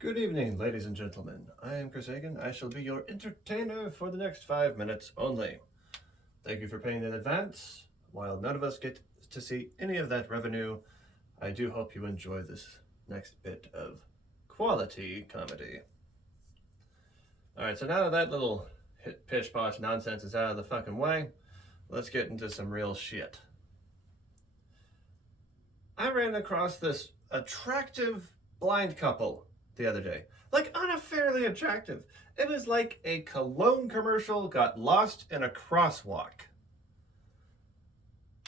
Good evening, ladies and gentlemen. I am Chris Hagan. I shall be your entertainer for the next 5 minutes only. Thank you for paying in advance. While none of us get to see any of that revenue, I do hope you enjoy this next bit of quality comedy. Alright, so now that little pish posh nonsense is out of the fucking way, let's get into some real shit. I ran across this attractive blind couple the other day. Like, unfairly attractive. It was like a cologne commercial got lost in a crosswalk.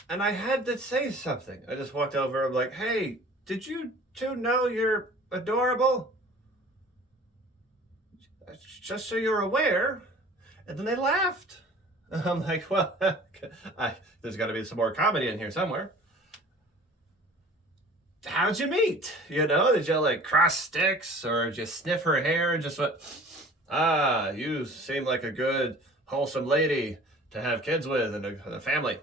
And I had to say something. I just walked over. I'm like, hey, did you two know you're adorable? Just so you're aware. And then they laughed. I'm like, well, there's got to be some more comedy in here somewhere. How'd you meet? You know, did you like cross sticks or just sniff her hair and just went, you seem like a good, wholesome lady to have kids with and a family.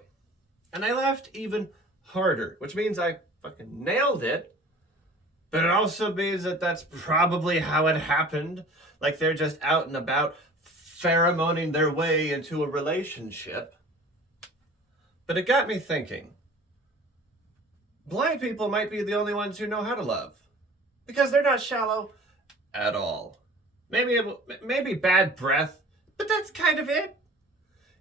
And I laughed even harder, which means I fucking nailed it. But it also means that that's probably how it happened. Like they're just out and about pheromoning their way into a relationship. But it got me thinking. Blind people might be the only ones who know how to love. Because they're not shallow at all. Maybe bad breath, but that's kind of it.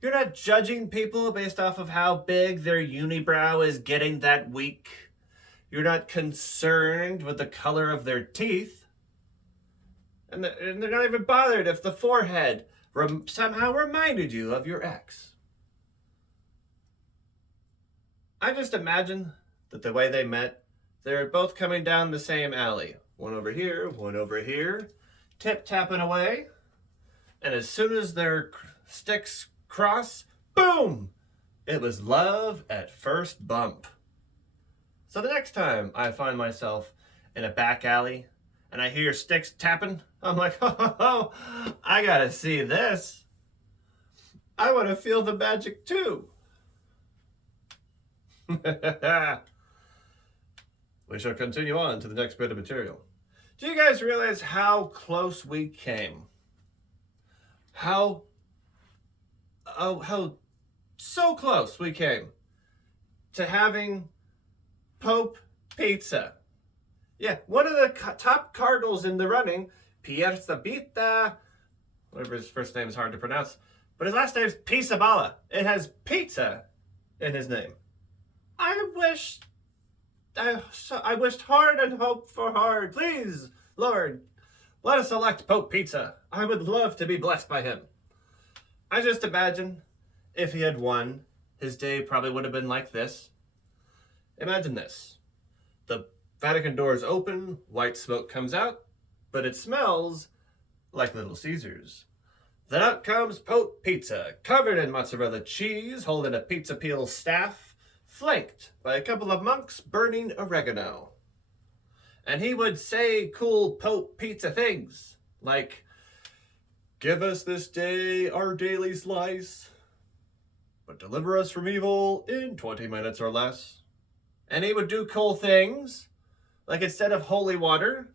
You're not judging people based off of how big their unibrow is getting that week. You're not concerned with the color of their teeth. And they're not even bothered if the forehead somehow reminded you of your ex. I just imagine that the way they met, they're both coming down the same alley. One over here, tip-tapping away. And as soon as their sticks cross, boom! It was love at first bump. So the next time I find myself in a back alley and I hear sticks tapping, I'm like, oh, I gotta see this. I want to feel the magic too. We shall continue on to the next bit of material. Do you guys realize how close we came? How so close we came to having Pope Pizza. Yeah, one of the top cardinals in the running, Piazza, whatever his first name is hard to pronounce, but his last name is Pizzaballa. It has pizza in his name. I wished hard and hoped for hard. Please, Lord, let us elect Pope Pizza. I would love to be blessed by him. I just imagine if he had won, his day probably would have been like this. Imagine this. The Vatican doors open, white smoke comes out, but it smells like Little Caesars. Then out comes Pope Pizza, covered in mozzarella cheese, holding a pizza peel staff, flanked by a couple of monks burning oregano. And he would say cool Pope Pizza things, like, give us this day our daily slice, but deliver us from evil in 20 minutes or less. And he would do cool things, like instead of holy water,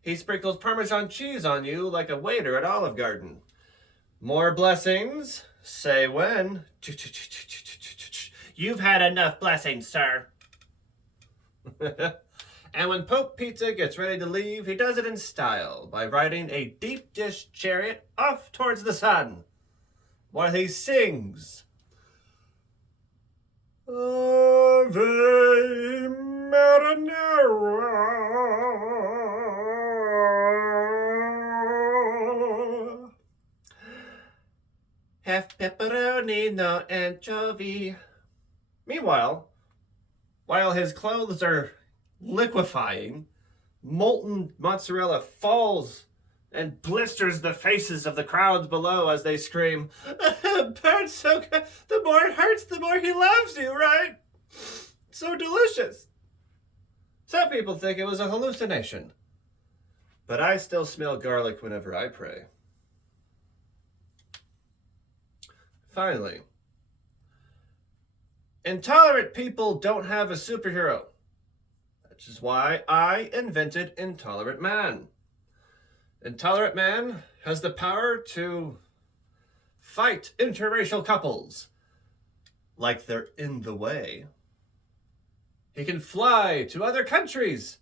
he sprinkles Parmesan cheese on you like a waiter at Olive Garden. More blessings, say when. You've had enough blessings, sir. And when Pope Pizza gets ready to leave, he does it in style by riding a deep dish chariot off towards the sun, while he sings, Ave Marinara. Half pepperoni, no anchovy. Meanwhile, while his clothes are liquefying, molten mozzarella falls and blisters the faces of the crowds below as they scream, Burns so good. The more it hurts, the more he loves you, right? So delicious. Some people think it was a hallucination, but I still smell garlic whenever I pray. Finally, intolerant people don't have a superhero. Which is why I invented Intolerant Man. Intolerant Man has the power to fight interracial couples like they're in the way. He can fly to other countries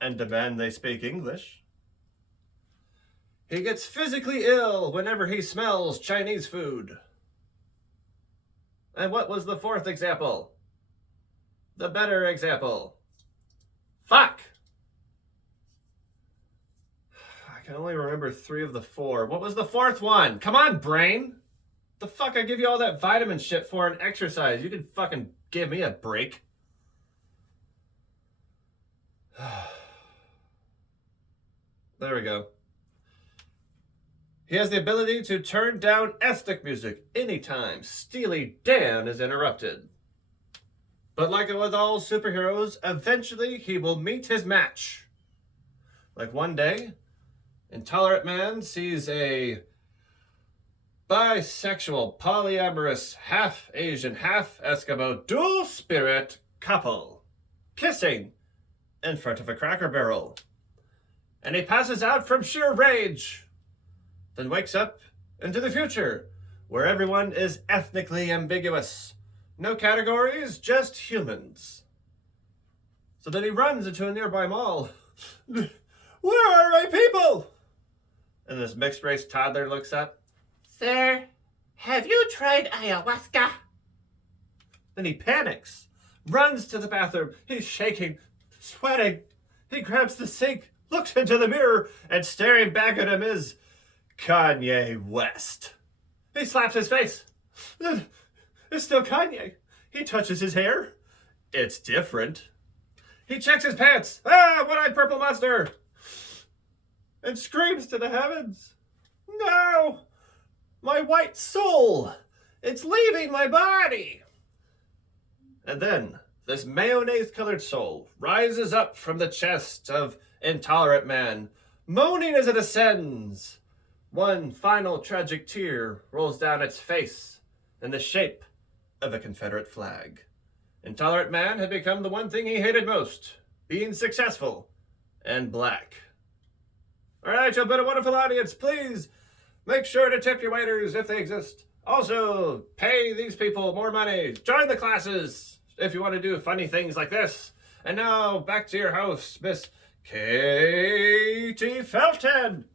and demand they speak English. He gets physically ill whenever he smells Chinese food. And what was the fourth example? The better example. Fuck! I can only remember 3 of the 4. What was the 4th one? Come on, brain! The fuck I give you all that vitamin shit for and exercise? You can fucking give me a break. There we go. He has the ability to turn down ethnic music anytime Steely Dan is interrupted. But like with all superheroes, eventually he will meet his match. Like one day, Intolerant Man sees a bisexual, polyamorous, half Asian, half Eskimo, dual spirit couple kissing in front of a Cracker Barrel. And he passes out from sheer rage, then wakes up into the future, where everyone is ethnically ambiguous. No categories, just humans. So then he runs into a nearby mall. Where are my people? And this mixed-race toddler looks up. Sir, have you tried ayahuasca? Then he panics, runs to the bathroom. He's shaking, sweating. He grabs the sink, looks into the mirror, and staring back at him is Kanye West. He slaps his face. It's still Kanye. He touches his hair. It's different. He checks his pants. One-eyed purple monster. And screams to the heavens. No! My white soul! It's leaving my body! And then, this mayonnaise-colored soul rises up from the chest of Intolerant Man, moaning as it ascends. One final tragic tear rolls down its face in the shape of a Confederate flag. Intolerant Man had become the one thing he hated most, being successful and black. All right, you've been a wonderful audience. Please make sure to tip your waiters if they exist. Also, pay these people more money. Join the classes if you want to do funny things like this. And now, back to your host, Miss Katie Felton.